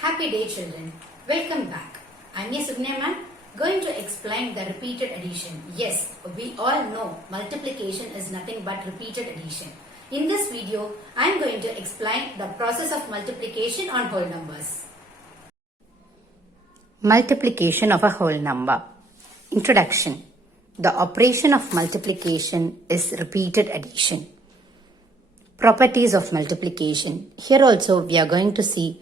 Happy day children. Welcome back. I'm your Sugnaman going to explain the repeated addition. Yes, we all know multiplication is nothing but repeated addition. In this video, I'm going to explain the process of multiplication on whole numbers. Multiplication of a whole number. Introduction. The operation of multiplication is repeated addition. Properties of multiplication. Here also we are going to see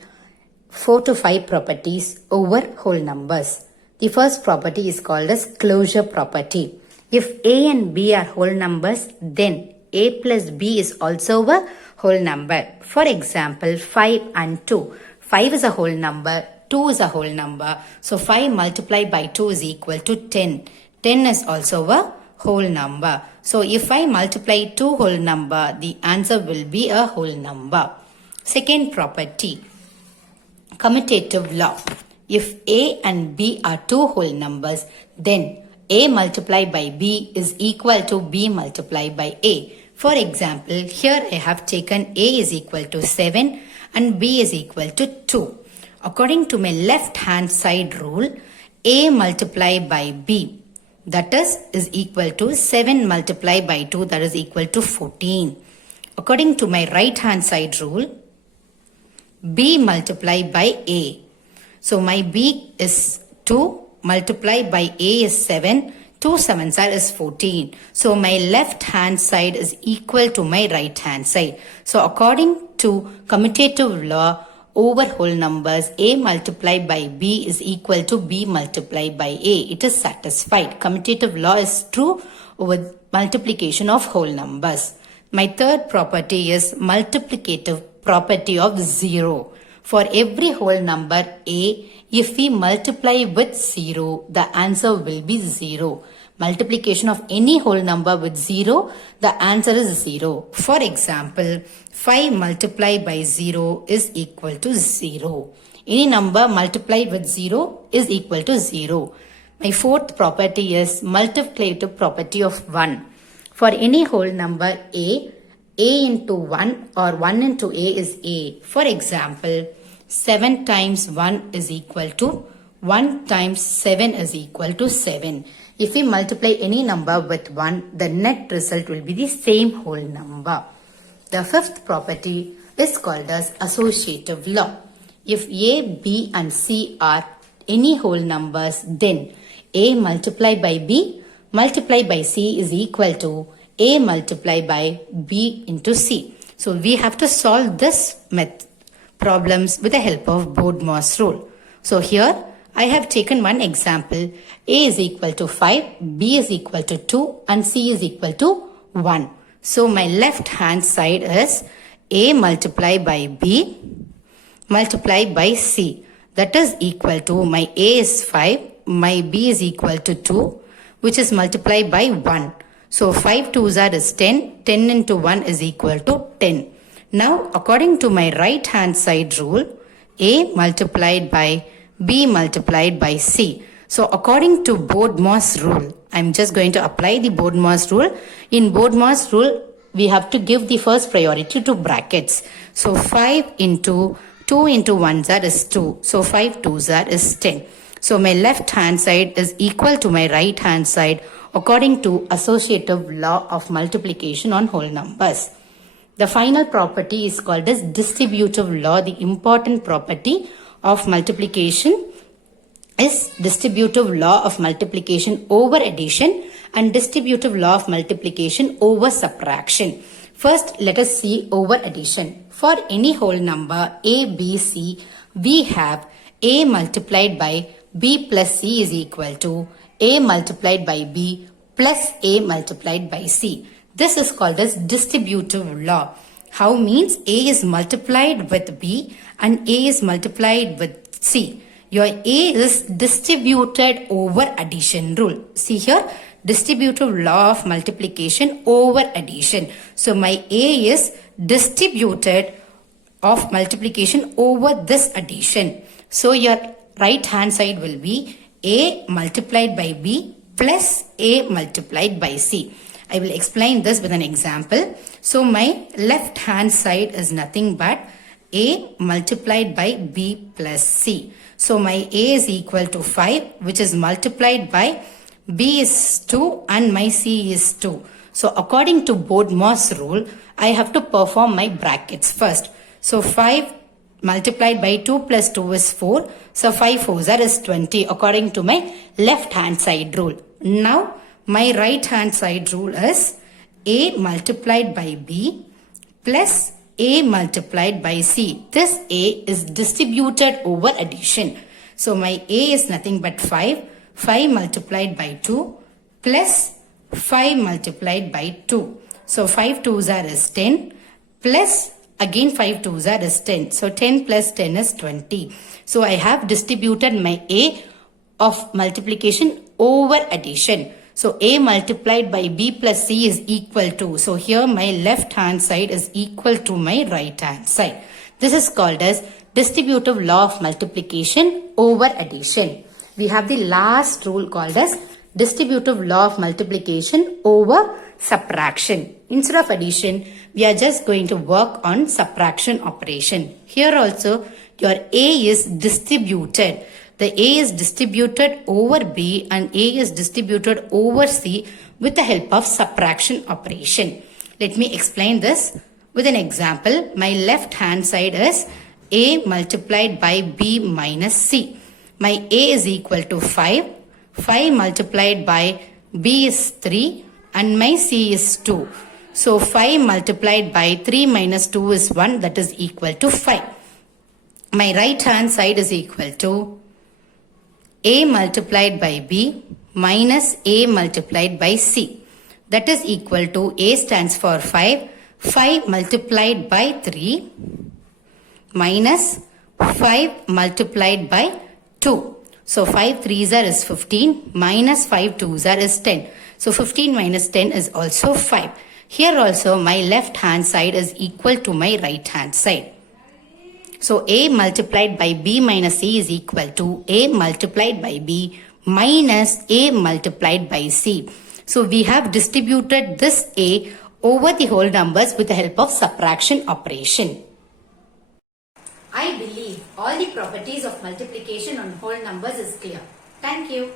4 to 5 properties over whole numbers. The first property is called as closure property. If A and B are whole numbers, then A plus B is also a whole number. For example, 5 and 2. 5 is a whole number, 2 is a whole number. So 5 multiplied by 2 is equal to 10. 10 is also a whole number. So if I multiply two whole number, the answer will be a whole number. Second property, commutative law. If A and B are two whole numbers, then A multiplied by B is equal to B multiplied by A. For example, here I have taken A is equal to 7 and B is equal to 2. According to my left hand side rule, A multiplied by B, that is equal to 7 multiplied by 2, that is equal to 14. According to my right hand side rule, B multiplied by A. So my B is 2 multiplied by A is 7. 2 7s is 14. So my left hand side is equal to my right hand side. So according to commutative law over whole numbers, A multiplied by B is equal to B multiplied by A. It is satisfied. Commutative law is true over multiplication of whole numbers. My third property is multiplicative property of 0. For every whole number A, if we multiply with 0, the answer will be 0. Multiplication of any whole number with 0, the answer is 0. For example, 5 multiplied by 0 is equal to 0. Any number multiplied with 0 is equal to 0. My fourth property is multiplicative property of 1. For any whole number A into 1 or 1 into A is A. For example, 7 times 1 is equal to 1 times 7 is equal to 7. If we multiply any number with 1, the net result will be the same whole number. The fifth property is called as associative law. If A, B and C are any whole numbers, then A multiplied by B multiplied by C is equal to A multiplied by B into C. So we have to solve this problems with the help of Bode-Morse rule. So here I have taken one example. A is equal to 5, B is equal to 2 and C is equal to 1. So my left hand side is A multiplied by B multiplied by C. That is equal to my A is 5, my B is equal to 2, which is multiplied by 1. So 5 2s is 10. 10 into 1 is equal to 10. Now according to my right hand side rule, A multiplied by B multiplied by C. So according to Bode-Morse rule, I'm just going to apply the Bode-Morse rule. In Bode-Morse rule, we have to give the first priority to brackets. So 5 into 2 into 1 is 2. So 5 2s is 10. So my left hand side is equal to my right hand side according to associative law of multiplication on whole numbers. The final property is called as distributive law. The important property of multiplication is distributive law of multiplication over addition and distributive law of multiplication over subtraction. First, let us see over addition. For any whole number A, B, C, we have A multiplied by B plus C is equal to A multiplied by B plus A multiplied by C. This is called as distributive law. How means A is multiplied with B and A is multiplied with C. Your A is distributed over addition rule. See here, distributive law of multiplication over addition. So my A is distributed of multiplication over this addition. So your right hand side will be A multiplied by B plus A multiplied by C. I will explain this with an example. So my left hand side is nothing but A multiplied by B plus C. So my A is equal to 5, which is multiplied by B is 2 and my C is 2. So according to Bode-Morse rule, I have to perform my brackets first. So 5 multiplied by 2 plus 2 is 4. So 5 4s is 20 according to my left hand side rule. Now my right hand side rule is A multiplied by B plus A multiplied by C. This A is distributed over addition. So my A is nothing but 5. 5 multiplied by 2 plus 5 multiplied by 2. So 5 2s is 10 plus again 5 2s is 10. So 10 plus 10 is 20. So I have distributed my A of multiplication over addition. So A multiplied by B plus C is equal to. So here my left hand side is equal to my right hand side. This is called as distributive law of multiplication over addition. We have the last rule called as distributive law of multiplication over subtraction. Instead of addition, we are just going to work on subtraction operation. Here also your A is distributed. The A is distributed over B and A is distributed over C with the help of subtraction operation. Let me explain this with an example. My left hand side is A multiplied by B minus C. My A is equal to 5. 5 multiplied by B is 3 and my C is 2. So 5 multiplied by 3 minus 2 is 1, that is equal to 5. My right hand side is equal to A multiplied by B minus A multiplied by C. That is equal to A stands for 5. 5 multiplied by 3 minus 5 multiplied by 2. So 5 3s is 15 minus 5 2s is 10. So 15 minus 10 is also 5. Here also my left hand side is equal to my right hand side. So A multiplied by B minus C is equal to A multiplied by B minus A multiplied by C. So we have distributed this A over the whole numbers with the help of subtraction operation. I believe all the properties of multiplication on whole numbers is clear. Thank you.